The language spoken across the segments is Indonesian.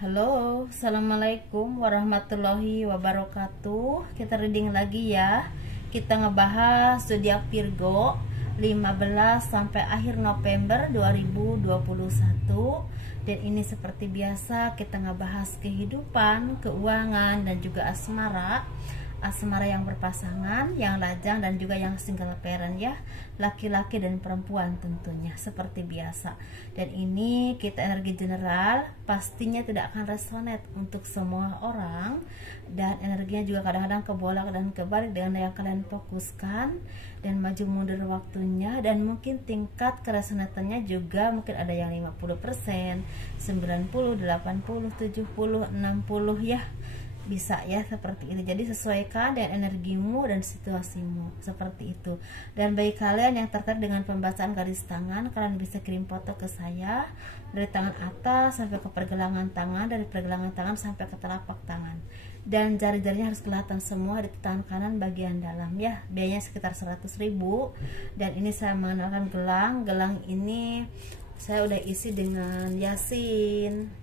Halo, assalamualaikum warahmatullahi wabarakatuh. Kita reading lagi ya. Kita ngebahas zodiak Virgo 15 sampai akhir November 2021. Dan ini seperti biasa kita ngebahas kehidupan, keuangan, dan juga asmara. Asmara yang berpasangan, yang lajang, dan juga yang single parent ya, laki-laki dan perempuan tentunya seperti biasa. Dan ini kita energi general, pastinya tidak akan resonate untuk semua orang, dan energinya juga kadang-kadang kebolak dan kebalik dengan yang kalian fokuskan dan maju mundur waktunya. Dan mungkin tingkat keresonatannya juga mungkin ada yang 50%, 90, 80, 70, 60 ya, bisa ya seperti itu. Jadi sesuaikan dengan energimu dan situasimu seperti itu. Dan bagi kalian yang tertarik dengan pembahasan garis tangan, kalian bisa kirim foto ke saya dari tangan atas sampai ke pergelangan tangan, dari pergelangan tangan sampai ke telapak tangan, dan jari-jarinya harus kelihatan semua di tangan kanan bagian dalam ya. Biayanya sekitar 100.000. Dan ini saya mengenalkan gelang ini saya udah isi dengan Yasin,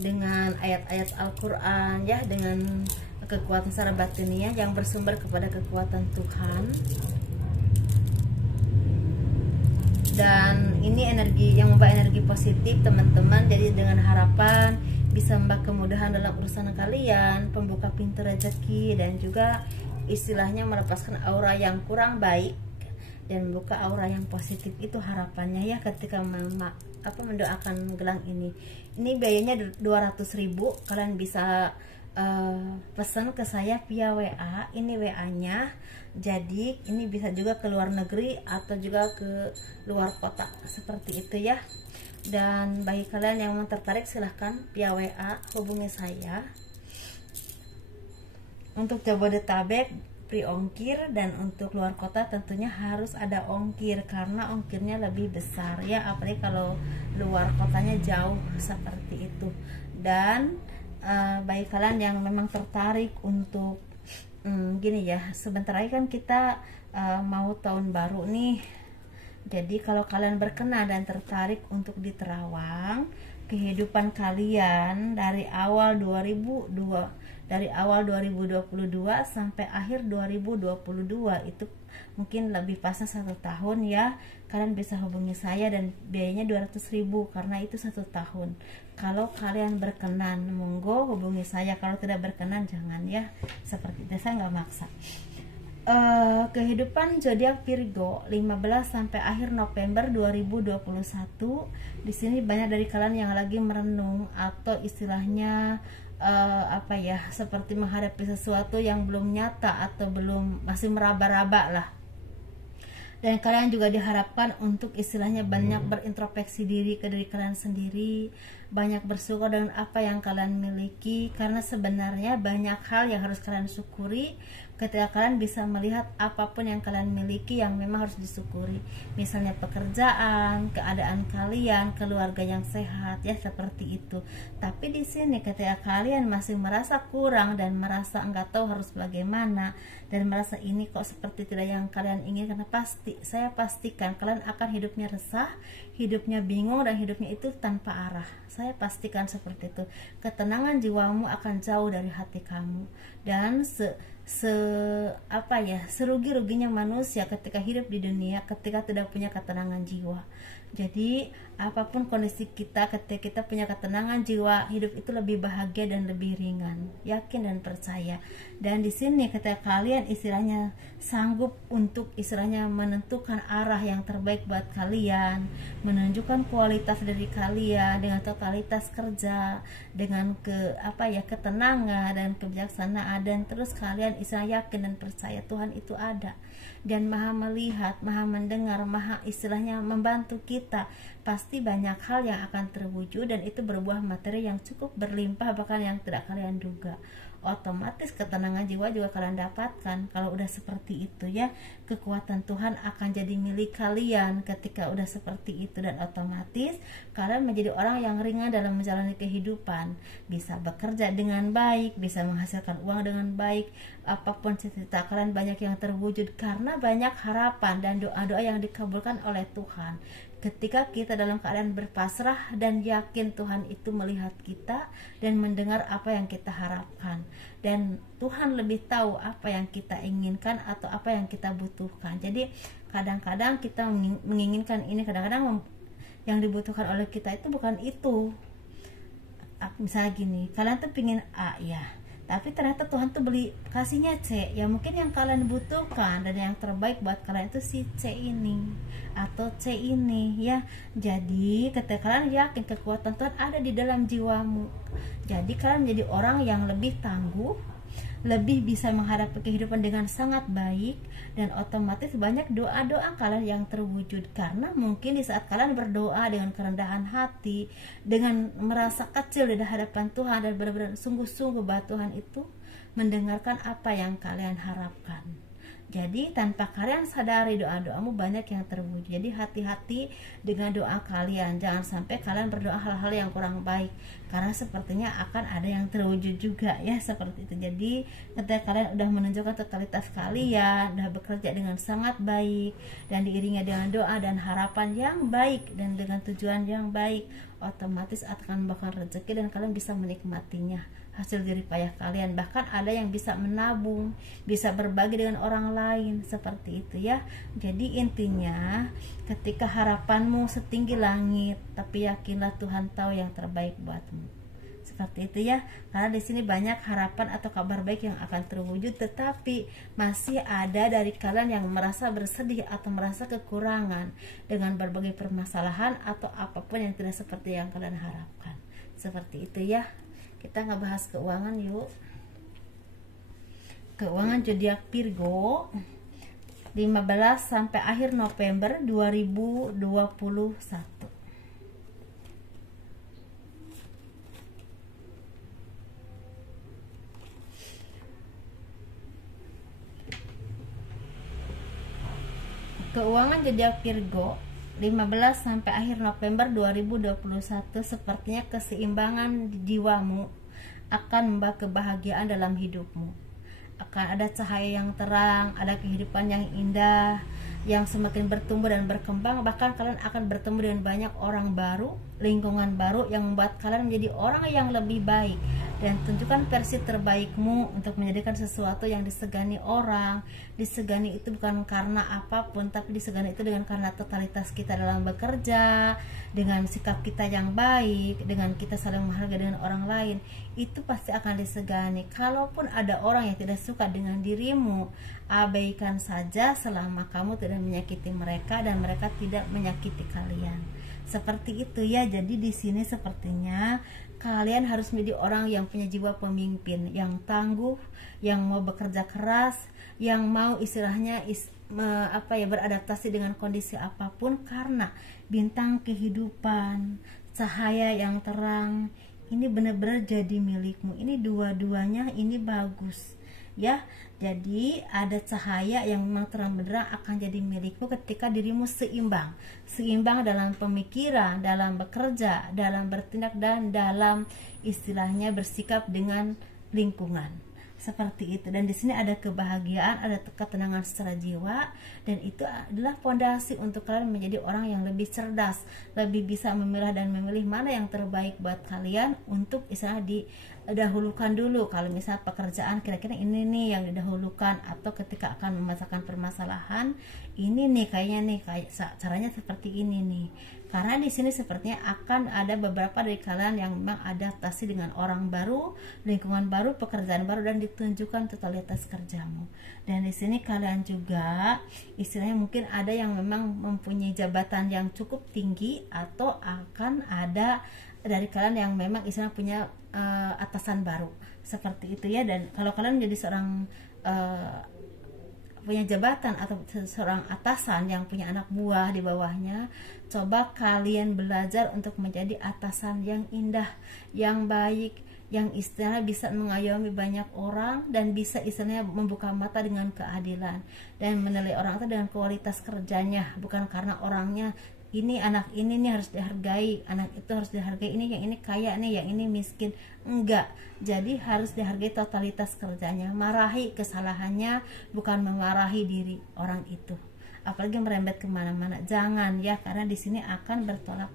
dengan ayat-ayat Al-Quran ya, dengan kekuatan secara batinnya yang bersumber kepada kekuatan Tuhan. Dan ini energi yang membawa energi positif teman-teman. Jadi dengan harapan bisa membawa kemudahan dalam urusan kalian, pembuka pintu rezeki, dan juga istilahnya melepaskan aura yang kurang baik dan membuka aura yang positif. Itu harapannya ya ketika mendoakan gelang ini. Ini biayanya 200.000. Kalian bisa pesan ke saya via WA. Ini WA-nya. Jadi ini bisa juga ke luar negeri atau juga ke luar kota seperti itu ya. Dan bagi kalian yang mau tertarik silahkan via WA hubungi saya. Untuk Jabodetabek free ongkir, dan untuk luar kota tentunya harus ada ongkir karena ongkirnya lebih besar ya, apalagi kalau luar kotanya jauh seperti itu. Dan bagi kalian yang memang tertarik untuk gini ya, sebentar lagi kan kita mau tahun baru nih. Jadi kalau kalian berkenan dan tertarik untuk diterawang kehidupan kalian dari awal 2022 sampai akhir 2022, itu mungkin lebih pasnya 1 tahun ya, kalian bisa hubungi saya dan biayanya 200.000 karena itu 1 tahun. Kalau kalian berkenan monggo hubungi saya, kalau tidak berkenan jangan ya, seperti itu, saya nggak maksa. Kehidupan zodiak Virgo 15 sampai akhir November 2021. Di sini banyak dari kalian yang lagi merenung atau istilahnya seperti menghadapi sesuatu yang belum nyata atau masih meraba-raba lah. Dan kalian juga diharapkan untuk istilahnya banyak berintrospeksi diri ke diri kalian sendiri, banyak bersyukur dengan apa yang kalian miliki, karena sebenarnya banyak hal yang harus kalian syukuri ketika kalian bisa melihat apapun yang kalian miliki yang memang harus disyukuri. Misalnya pekerjaan, keadaan kalian, keluarga yang sehat ya, seperti itu. Tapi di sini ketika kalian masih merasa kurang dan merasa enggak tahu harus bagaimana, dan merasa ini kok seperti tidak yang kalian inginkan, saya pastikan kalian akan hidupnya resah, hidupnya bingung, dan hidupnya itu tanpa arah. Saya pastikan seperti itu. Ketenangan jiwamu akan jauh dari hati kamu. Dan serugi-ruginya manusia ketika hidup di dunia ketika tidak punya ketenangan jiwa. Jadi apapun kondisi kita, ketika kita punya ketenangan jiwa, hidup itu lebih bahagia dan lebih ringan. Yakin dan percaya. Dan di sini ketika kalian istilahnya sanggup untuk istilahnya menentukan arah yang terbaik buat kalian, menunjukkan kualitas dari kalian dengan totalitas kerja, dengan ketenangan dan kebijaksanaan, dan terus kalian istilahnya yakin dan percaya Tuhan itu ada dan maha melihat, maha mendengar, maha istilahnya membantu kita, pasti banyak hal yang akan terwujud dan itu berbuah materi yang cukup berlimpah bahkan yang tidak kalian duga. Otomatis ketenangan jiwa juga kalian dapatkan kalau udah seperti itu ya. Kekuatan Tuhan akan jadi milik kalian ketika udah seperti itu, dan otomatis kalian menjadi orang yang ringan dalam menjalani kehidupan, bisa bekerja dengan baik, bisa menghasilkan uang dengan baik, apapun cita-cita kalian banyak yang terwujud karena banyak harapan dan doa-doa yang dikabulkan oleh Tuhan. ketika kita dalam keadaan berpasrah dan yakin Tuhan itu melihat kita dan mendengar apa yang kita harapkan, dan Tuhan lebih tahu apa yang kita inginkan atau apa yang kita butuhkan. Jadi kadang-kadang kita menginginkan ini, kadang-kadang yang dibutuhkan oleh kita itu bukan itu. Misalnya gini, kalian tuh pingin A ya, tapi ternyata Tuhan tuh kasihnya C. Ya mungkin yang kalian butuhkan dan yang terbaik buat kalian itu si C ini atau C ini ya. Jadi ketika kalian yakin kekuatan Tuhan ada di dalam jiwamu, jadi kalian menjadi orang yang lebih tangguh, lebih bisa menghadapi kehidupan dengan sangat baik, dan otomatis banyak doa-doa kalian yang terwujud. Karena mungkin di saat kalian berdoa dengan kerendahan hati, dengan merasa kecil di hadapan Tuhan dan benar-benar sungguh-sungguh bahwa Tuhan itu mendengarkan apa yang kalian harapkan. Jadi tanpa kalian sadari doa-doamu banyak yang terwujud. Jadi hati-hati dengan doa kalian, jangan sampai kalian berdoa hal-hal yang kurang baik, karena sepertinya akan ada yang terwujud juga ya, seperti itu. Jadi ketika kalian udah menunjukkan totalitas kalian, udah bekerja dengan sangat baik dan diiringi dengan doa dan harapan yang baik dan dengan tujuan yang baik, otomatis akan bakal rezeki dan kalian bisa menikmatinya, hasil jerih payah kalian. Bahkan ada yang bisa menabung, bisa berbagi dengan orang lain, seperti itu ya. Jadi intinya ketika harapanmu setinggi langit, tapi yakinlah Tuhan tahu yang terbaik buatmu, seperti itu ya. Karena di sini banyak harapan atau kabar baik yang akan terwujud, tetapi masih ada dari kalian yang merasa bersedih atau merasa kekurangan dengan berbagai permasalahan atau apapun yang tidak seperti yang kalian harapkan, seperti itu ya. Kita ngebahas keuangan yuk. Keuangan zodiak Virgo 15 sampai akhir November 2021. Keuangan zodiak Virgo 15 sampai akhir November 2021, sepertinya keseimbangan di jiwamu akan membawa kebahagiaan dalam hidupmu. Akan ada cahaya yang terang, ada kehidupan yang indah, yang semakin bertumbuh dan berkembang. Bahkan kalian akan bertemu dengan banyak orang baru, lingkungan baru yang membuat kalian menjadi orang yang lebih baik. Dan tunjukkan versi terbaikmu untuk menjadikan sesuatu yang disegani orang. Disegani itu bukan karena apapun, tapi disegani itu dengan karena totalitas kita dalam bekerja, dengan sikap kita yang baik, dengan kita saling menghargai dengan orang lain. Itu pasti akan disegani. Kalaupun ada orang yang tidak suka dengan dirimu, abaikan saja selama kamu tidak menyakiti mereka dan mereka tidak menyakiti kalian. Seperti itu ya. Jadi di sini sepertinya kalian harus menjadi orang yang punya jiwa pemimpin, yang tangguh, yang mau bekerja keras, yang mau istilahnya beradaptasi dengan kondisi apapun, karena bintang kehidupan, cahaya yang terang ini benar-benar jadi milikmu. Ini dua-duanya ini bagus ya. Jadi ada cahaya yang memang terang benderang akan jadi milikmu ketika dirimu seimbang dalam pemikiran, dalam bekerja, dalam bertindak, dan dalam istilahnya bersikap dengan lingkungan, seperti itu. Dan di sini ada kebahagiaan, ada ketenangan secara jiwa, dan itu adalah fondasi untuk kalian menjadi orang yang lebih cerdas, lebih bisa memilah dan memilih mana yang terbaik buat kalian untuk istilah didahulukan dulu. Kalau misal pekerjaan, kira-kira ini nih yang didahulukan, atau ketika akan memasakkan permasalahan, ini nih kayaknya nih caranya seperti ini nih. Karena di sini sepertinya akan ada beberapa dari kalian yang memang adaptasi dengan orang baru, lingkungan baru, pekerjaan baru, dan ditunjukkan totalitas kerjamu. Dan di sini kalian juga istilahnya mungkin ada yang memang mempunyai jabatan yang cukup tinggi, atau akan ada dari kalian yang memang istilahnya punya atasan baru, seperti itu ya. Dan kalau kalian menjadi seorang punya jabatan atau seorang atasan yang punya anak buah di bawahnya, coba kalian belajar untuk menjadi atasan yang indah, yang baik, yang istilahnya bisa mengayomi banyak orang, dan bisa istilahnya membuka mata dengan keadilan, dan menilai orang itu dengan kualitas kerjanya, bukan karena orangnya ini anak ini nih harus dihargai, anak itu harus dihargai, ini yang ini kaya nih, yang ini miskin. Enggak. Jadi harus dihargai totalitas kerjanya. Marahi kesalahannya, bukan memarahi diri orang itu. apalagi merembet kemana-mana. Jangan ya, karena di sini akan bertolak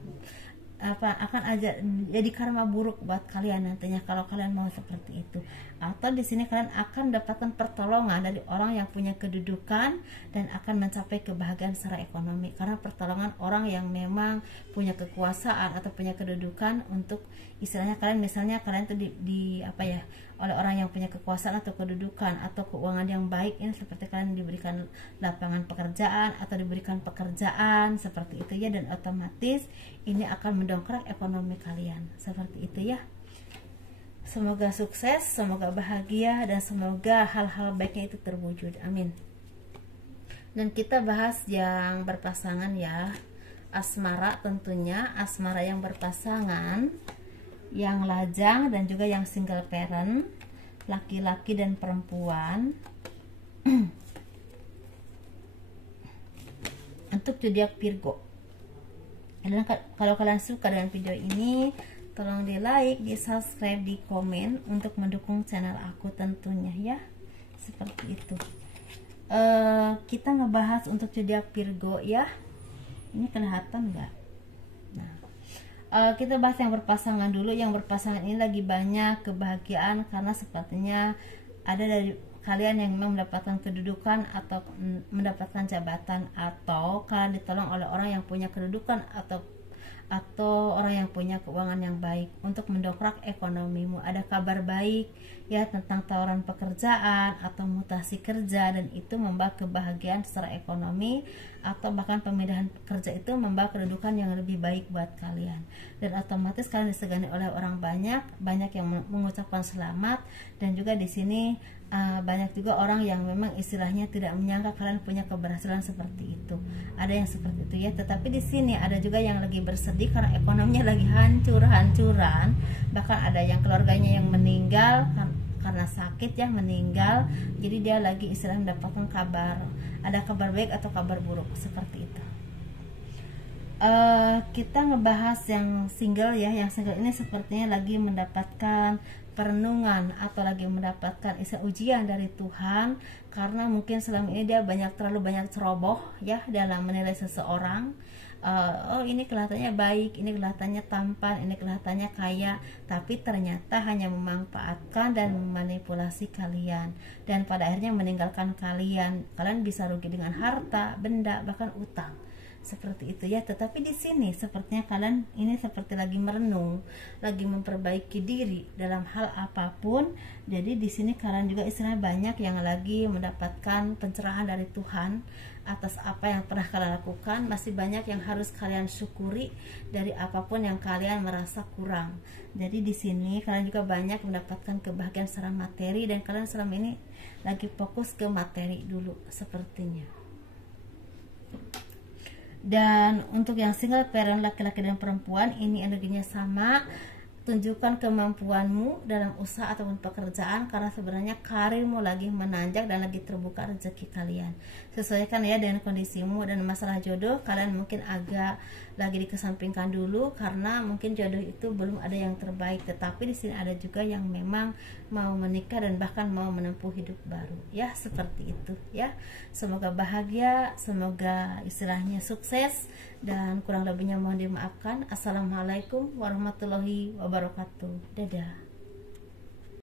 akan aja jadi karma buruk buat kalian nantinya kalau kalian mau seperti itu. Atau di sini kalian akan mendapatkan pertolongan dari orang yang punya kedudukan dan akan mencapai kebahagiaan secara ekonomi, karena pertolongan orang yang memang punya kekuasaan atau punya kedudukan untuk istilahnya kalian, misalnya kalian tuh di apa ya, oleh orang yang punya kekuasaan atau kedudukan atau keuangan yang baik, ini seperti kalian diberikan lapangan pekerjaan atau diberikan pekerjaan seperti itu ya, dan otomatis ini akan mendongkrak ekonomi kalian seperti itu ya. Semoga sukses, semoga bahagia, dan semoga hal-hal baiknya itu terwujud, amin. Dan kita bahas yang berpasangan ya, asmara tentunya, asmara yang berpasangan, yang lajang dan juga yang single parent, laki-laki dan perempuan. Untuk zodiak Virgo. Dan kalau kalian suka dengan video ini, tolong di like, di subscribe, di komen untuk mendukung channel aku tentunya ya. Seperti itu. Kita ngebahas untuk zodiak Virgo ya. Ini kelihatan nggak? Nah, kita bahas yang berpasangan dulu. Yang berpasangan ini lagi banyak kebahagiaan karena sepertinya ada dari kalian yang memang mendapatkan kedudukan atau mendapatkan jabatan, atau kalian ditolong oleh orang yang punya kedudukan atau orang yang punya keuangan yang baik untuk mendongkrak ekonomimu. Ada kabar baik ya tentang tawaran pekerjaan atau mutasi kerja, dan itu membawa kebahagiaan secara ekonomi, atau bahkan pemindahan kerja itu membawa kedudukan yang lebih baik buat kalian, dan otomatis kalian disegani oleh orang banyak yang mengucapkan selamat. Dan juga di sini banyak juga orang yang memang istilahnya tidak menyangka kalian punya keberhasilan seperti itu. Ada yang seperti itu ya. Tetapi di sini ada juga yang lagi bersedih karena ekonominya lagi hancur-hancuran. Bahkan ada yang keluarganya yang meninggal karena sakit ya, meninggal. Jadi dia lagi istilahnya mendapatkan kabar, ada kabar baik atau kabar buruk seperti itu. Kita ngebahas yang single ya. Yang single ini sepertinya lagi mendapatkan perenungan atau lagi mendapatkan ujian dari Tuhan, karena mungkin selama ini dia terlalu banyak ceroboh ya dalam menilai seseorang. Oh ini kelihatannya baik, ini kelihatannya tampan, ini kelihatannya kaya, tapi ternyata hanya memanfaatkan dan memanipulasi kalian, dan pada akhirnya meninggalkan kalian. Kalian bisa rugi dengan harta, benda, bahkan utang. Seperti itu ya. Tetapi di sini sepertinya kalian ini seperti lagi merenung, lagi memperbaiki diri dalam hal apapun. Jadi di sini kalian juga istilahnya banyak yang lagi mendapatkan pencerahan dari Tuhan atas apa yang pernah kalian lakukan. Masih banyak yang harus kalian syukuri dari apapun yang kalian merasa kurang. Jadi di sini kalian juga banyak mendapatkan kebahagiaan secara materi, dan kalian selama ini lagi fokus ke materi dulu sepertinya. Dan untuk yang single parent, laki-laki dan perempuan, ini energinya sama. Tunjukkan kemampuanmu dalam usaha ataupun pekerjaan, karena sebenarnya karirmu lagi menanjak dan lagi terbuka rezeki kalian. Sesuaikan ya dengan kondisimu. Dan masalah jodoh, kalian mungkin agak lagi dikesampingkan dulu karena mungkin jodoh itu belum ada yang terbaik. Tetapi di sini ada juga yang memang mau menikah dan bahkan mau menempuh hidup baru ya, seperti itu ya. Semoga bahagia, semoga istilahnya sukses, dan kurang lebihnya mohon dimaafkan. Assalamualaikum warahmatullahi wabarakatuh. Dadah.